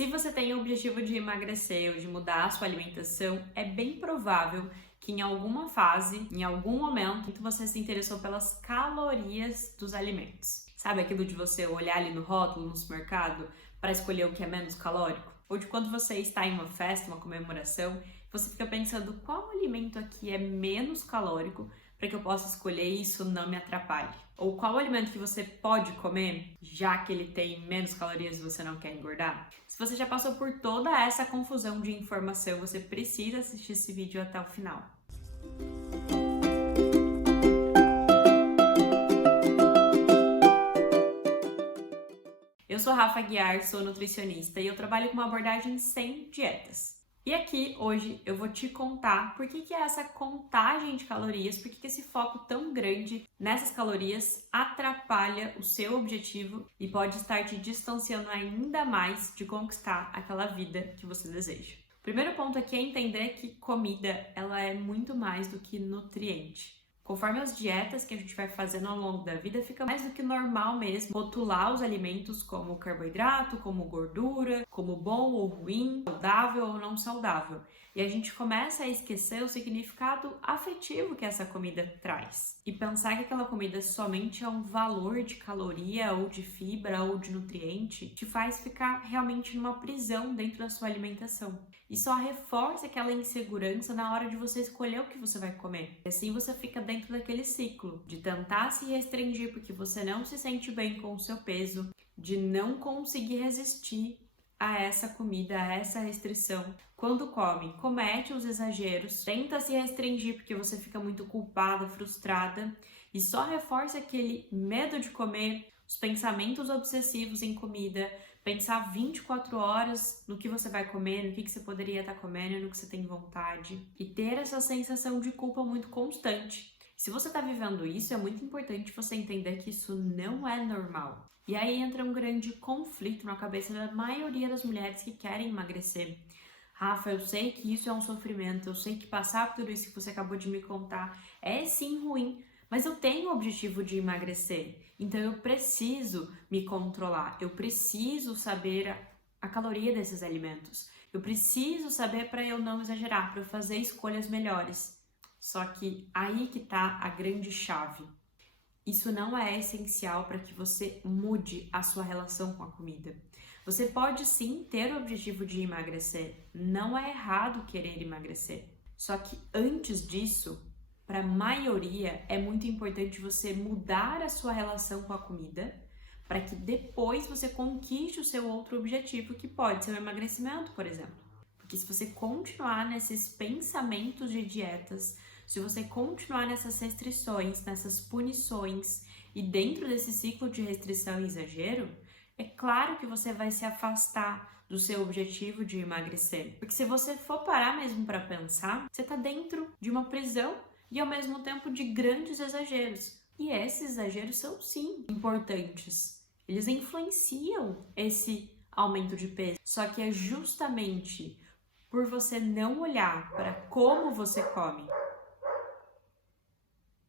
Se você tem o objetivo de emagrecer ou de mudar a sua alimentação, é bem provável que em alguma fase, em algum momento, você se interessou pelas calorias dos alimentos. Sabe aquilo de você olhar ali no rótulo, no supermercado, para escolher o que é menos calórico? Ou de quando você está em uma festa, uma comemoração, você fica pensando qual alimento aqui é menos calórico para que eu possa escolher e isso não me atrapalhe. Ou qual alimento que você pode comer, já que ele tem menos calorias e você não quer engordar. Se você já passou por toda essa confusão de informação, você precisa assistir esse vídeo até o final. Eu sou Rafa Guiar, sou nutricionista e eu trabalho com uma abordagem sem dietas. E aqui, hoje, eu vou te contar por que é essa contagem de calorias, por que esse foco tão grande nessas calorias atrapalha o seu objetivo e pode estar te distanciando ainda mais de conquistar aquela vida que você deseja. O primeiro ponto aqui é entender que comida, ela é muito mais do que nutriente. Conforme as dietas que a gente vai fazendo ao longo da vida, fica mais do que normal mesmo rotular os alimentos como carboidrato, como gordura, como bom ou ruim, saudável ou não saudável. E a gente começa a esquecer o significado afetivo que essa comida traz. E pensar que aquela comida somente é um valor de caloria ou de fibra ou de nutriente te faz ficar realmente numa prisão dentro da sua alimentação. E só reforça aquela insegurança na hora de você escolher o que você vai comer. E assim você fica dentro daquele ciclo de tentar se restringir porque você não se sente bem com o seu peso, de não conseguir resistir a essa comida, a essa restrição. Quando come, comete os exageros, tenta se restringir porque você fica muito culpada, frustrada e só reforça aquele medo de comer, os pensamentos obsessivos em comida, pensar 24 horas no que você vai comer, no que você poderia estar comendo, no que você tem vontade e ter essa sensação de culpa muito constante. Se você está vivendo isso, é muito importante você entender que isso não é normal. E aí entra um grande conflito na cabeça da maioria das mulheres que querem emagrecer. Rafa, eu sei que isso é um sofrimento, eu sei que passar por tudo isso que você acabou de me contar é sim ruim, mas eu tenho o objetivo de emagrecer, então eu preciso me controlar, eu preciso saber a caloria desses alimentos, eu preciso saber para eu não exagerar, para eu fazer escolhas melhores. Só que aí que tá a grande chave. Isso não é essencial para que você mude a sua relação com a comida. Você pode sim ter o objetivo de emagrecer, não é errado querer emagrecer. Só que antes disso, para a maioria, é muito importante você mudar a sua relação com a comida para que depois você conquiste o seu outro objetivo, que pode ser o emagrecimento, por exemplo. Porque se você continuar nesses pensamentos de dietas, se você continuar nessas restrições, nessas punições e dentro desse ciclo de restrição e exagero, é claro que você vai se afastar do seu objetivo de emagrecer. Porque se você for parar mesmo para pensar, você está dentro de uma prisão e ao mesmo tempo de grandes exageros. E esses exageros são sim importantes. Eles influenciam esse aumento de peso. Só que é justamente por você não olhar para como você come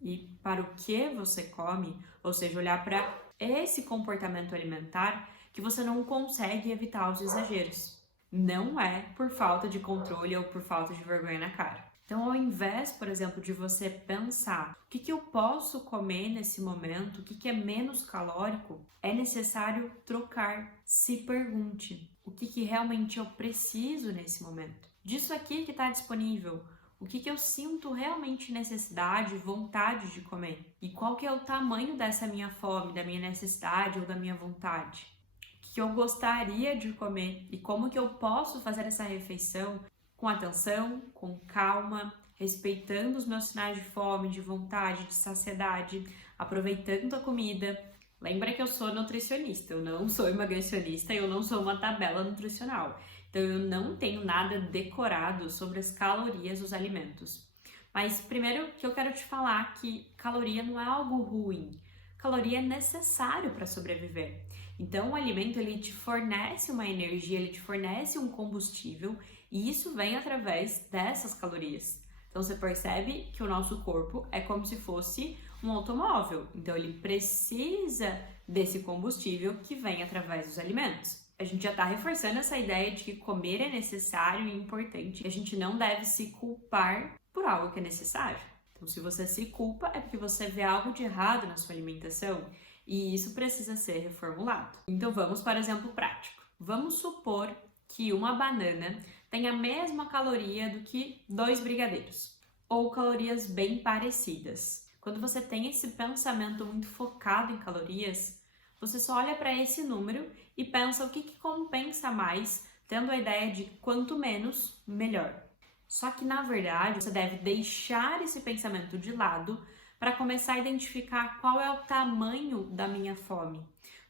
e para o que você come, ou seja, olhar para esse comportamento alimentar, que você não consegue evitar os exageros. Não é por falta de controle ou por falta de vergonha na cara. Então, ao invés, por exemplo, de você pensar o que eu posso comer nesse momento, o que é menos calórico, é necessário trocar. Se pergunte o que realmente eu preciso nesse momento. Disso aqui que está disponível, o que eu sinto realmente necessidade, vontade de comer? E qual que é o tamanho dessa minha fome, da minha necessidade ou da minha vontade? O que eu gostaria de comer? E como que eu posso fazer essa refeição com atenção, com calma, respeitando os meus sinais de fome, de vontade, de saciedade, aproveitando a comida? Lembra que eu sou nutricionista, eu não sou emagrecionista, eu não sou uma tabela nutricional. Então, eu não tenho nada decorado sobre as calorias dos alimentos. Mas primeiro que eu quero te falar que caloria não é algo ruim. Caloria é necessário para sobreviver. Então, o alimento ele te fornece uma energia, ele te fornece um combustível e isso vem através dessas calorias. Então, você percebe que o nosso corpo é como se fosse um automóvel. Então, ele precisa desse combustível que vem através dos alimentos. A gente já está reforçando essa ideia de que comer é necessário e importante. E a gente não deve se culpar por algo que é necessário. Então, se você se culpa, é porque você vê algo de errado na sua alimentação e isso precisa ser reformulado. Então, vamos para o exemplo prático. Vamos supor que uma banana tem a mesma caloria do que 2 brigadeiros, ou calorias bem parecidas. Quando você tem esse pensamento muito focado em calorias, você só olha para esse número e pensa o que compensa mais, tendo a ideia de quanto menos, melhor. Só que, na verdade, você deve deixar esse pensamento de lado para começar a identificar qual é o tamanho da minha fome,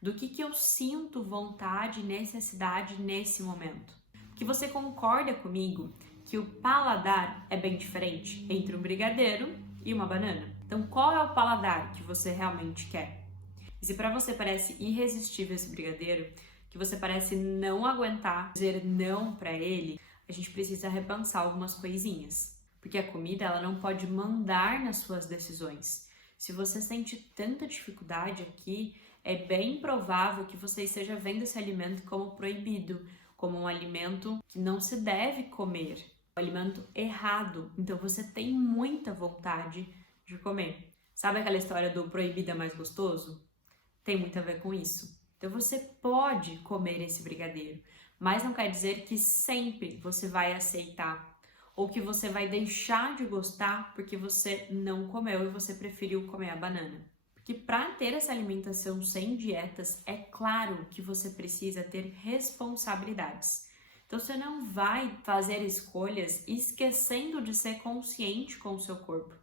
do que eu sinto vontade e necessidade nesse momento. Porque você concorda comigo que o paladar é bem diferente entre um brigadeiro e uma banana? Então, qual é o paladar que você realmente quer? E se para você parece irresistível esse brigadeiro, que você parece não aguentar dizer não para ele, a gente precisa repensar algumas coisinhas. Porque a comida, ela não pode mandar nas suas decisões. Se você sente tanta dificuldade aqui, é bem provável que você esteja vendo esse alimento como proibido, como um alimento que não se deve comer, um alimento errado. Então você tem muita vontade de comer. Sabe aquela história do proibido é mais gostoso? Tem muito a ver com isso. Então você pode comer esse brigadeiro, mas não quer dizer que sempre você vai aceitar ou que você vai deixar de gostar porque você não comeu e você preferiu comer a banana. Porque para ter essa alimentação sem dietas, é claro que você precisa ter responsabilidades. Então você não vai fazer escolhas esquecendo de ser consciente com o seu corpo.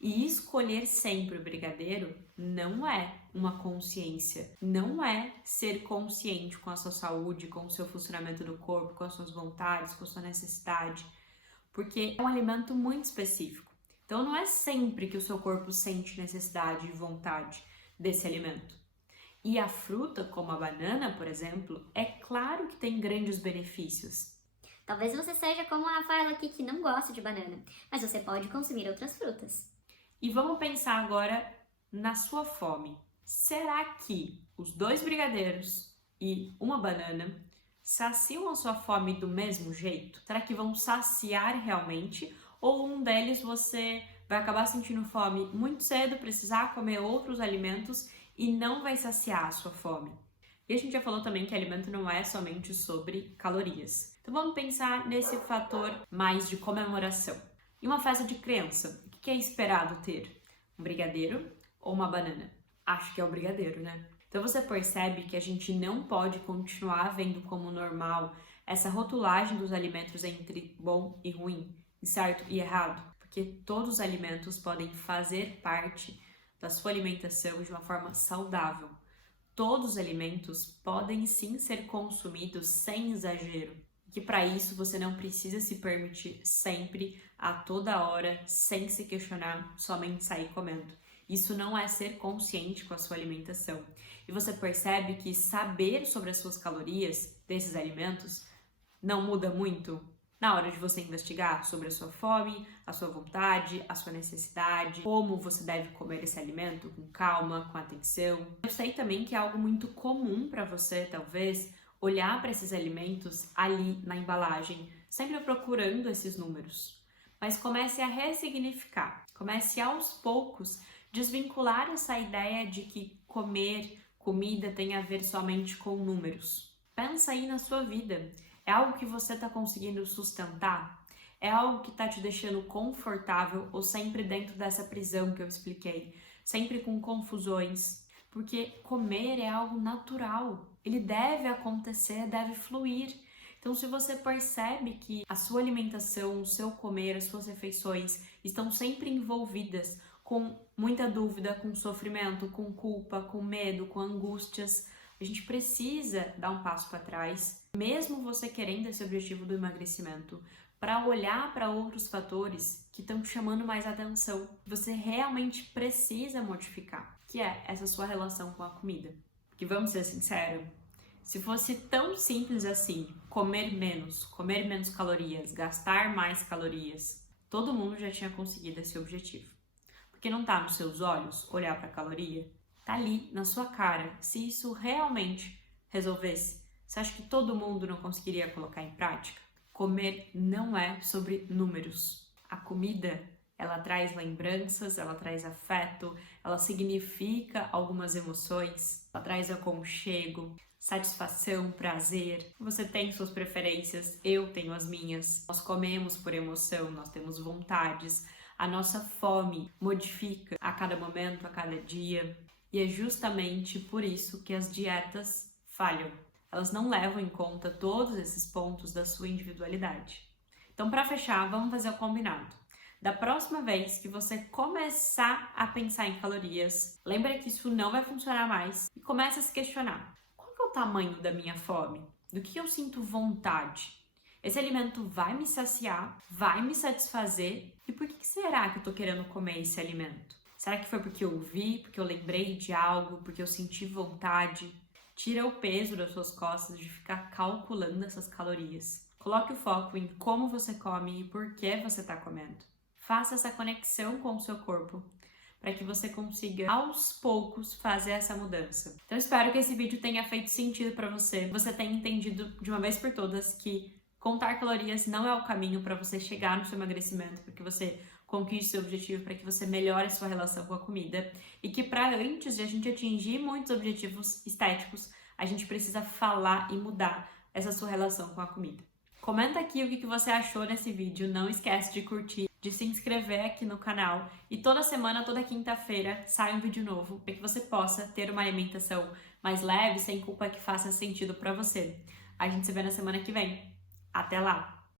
E escolher sempre o brigadeiro não é uma consciência, não é ser consciente com a sua saúde, com o seu funcionamento do corpo, com as suas vontades, com a sua necessidade, porque é um alimento muito específico. Então não é sempre que o seu corpo sente necessidade e vontade desse alimento. E a fruta, como a banana, por exemplo, é claro que tem grandes benefícios. Talvez você seja como a Rafaela aqui que não gosta de banana, mas você pode consumir outras frutas. E vamos pensar agora na sua fome. Será que os 2 brigadeiros e uma banana saciam a sua fome do mesmo jeito? Será que vão saciar realmente? Ou um deles você vai acabar sentindo fome muito cedo, precisar comer outros alimentos e não vai saciar a sua fome? E a gente já falou também que alimento não é somente sobre calorias. Então vamos pensar nesse fator mais de comemoração. Em uma festa de criança, o que é esperado ter? Um brigadeiro ou uma banana? Acho que é o brigadeiro, né? Então você percebe que a gente não pode continuar vendo como normal essa rotulagem dos alimentos entre bom e ruim, certo e errado, porque todos os alimentos podem fazer parte da sua alimentação de uma forma saudável. Todos os alimentos podem sim ser consumidos sem exagero, que para isso você não precisa se permitir sempre, a toda hora, sem se questionar, somente sair comendo. Isso não é ser consciente com a sua alimentação. E você percebe que saber sobre as suas calorias desses alimentos não muda muito na hora de você investigar sobre a sua fome, a sua vontade, a sua necessidade, como você deve comer esse alimento com calma, com atenção. Eu sei também que é algo muito comum para você, talvez, olhar para esses alimentos ali na embalagem, sempre procurando esses números. Mas comece a ressignificar, comece aos poucos desvincular essa ideia de que comer comida tem a ver somente com números. Pensa aí na sua vida. É algo que você está conseguindo sustentar? É algo que está te deixando confortável ou sempre dentro dessa prisão que eu expliquei? Sempre com confusões? Porque comer é algo natural. Ele deve acontecer, deve fluir. Então, se você percebe que a sua alimentação, o seu comer, as suas refeições estão sempre envolvidas com muita dúvida, com sofrimento, com culpa, com medo, com angústias, a gente precisa dar um passo para trás, mesmo você querendo esse objetivo do emagrecimento, para olhar para outros fatores que estão te chamando mais atenção. Você realmente precisa modificar, que é essa sua relação com a comida. Porque vamos ser sinceros, se fosse tão simples assim, comer menos calorias, gastar mais calorias, todo mundo já tinha conseguido esse objetivo. Porque não está nos seus olhos olhar para a caloria? Tá ali na sua cara. Se isso realmente resolvesse, Você acha que todo mundo não conseguiria colocar em prática? Comer não é sobre números. A comida, ela traz lembranças, ela traz afeto, ela significa algumas emoções, ela traz aconchego, satisfação, prazer. Você tem suas preferências, eu tenho as minhas. Nós comemos por emoção, nós temos vontades. A nossa fome modifica a cada momento, a cada dia. E é justamente por isso que as dietas falham. Elas não levam em conta todos esses pontos da sua individualidade. Então, para fechar, vamos fazer o combinado. Da próxima vez que você começar a pensar em calorias, lembra que isso não vai funcionar mais e começa a se questionar. Qual que é o tamanho da minha fome? Do que eu sinto vontade? Esse alimento vai me saciar? Vai me satisfazer? E por que será que eu tô querendo comer esse alimento? Será que foi porque eu vi, porque eu lembrei de algo, porque eu senti vontade? Tira o peso das suas costas de ficar calculando essas calorias. Coloque o foco em como você come e por que você está comendo. Faça essa conexão com o seu corpo para que você consiga, aos poucos, fazer essa mudança. Então, espero que esse vídeo tenha feito sentido para você. Você tenha entendido de uma vez por todas que contar calorias não é o caminho para você chegar no seu emagrecimento, para que você conquiste seu objetivo, para que você melhore a sua relação com a comida e que para antes de a gente atingir muitos objetivos estéticos, a gente precisa falar e mudar essa sua relação com a comida. Comenta aqui o que você achou nesse vídeo, não esquece de curtir, de se inscrever aqui no canal e toda semana, toda quinta-feira, sai um vídeo novo para que você possa ter uma alimentação mais leve, sem culpa, que faça sentido para você. A gente se vê na semana que vem. Até lá!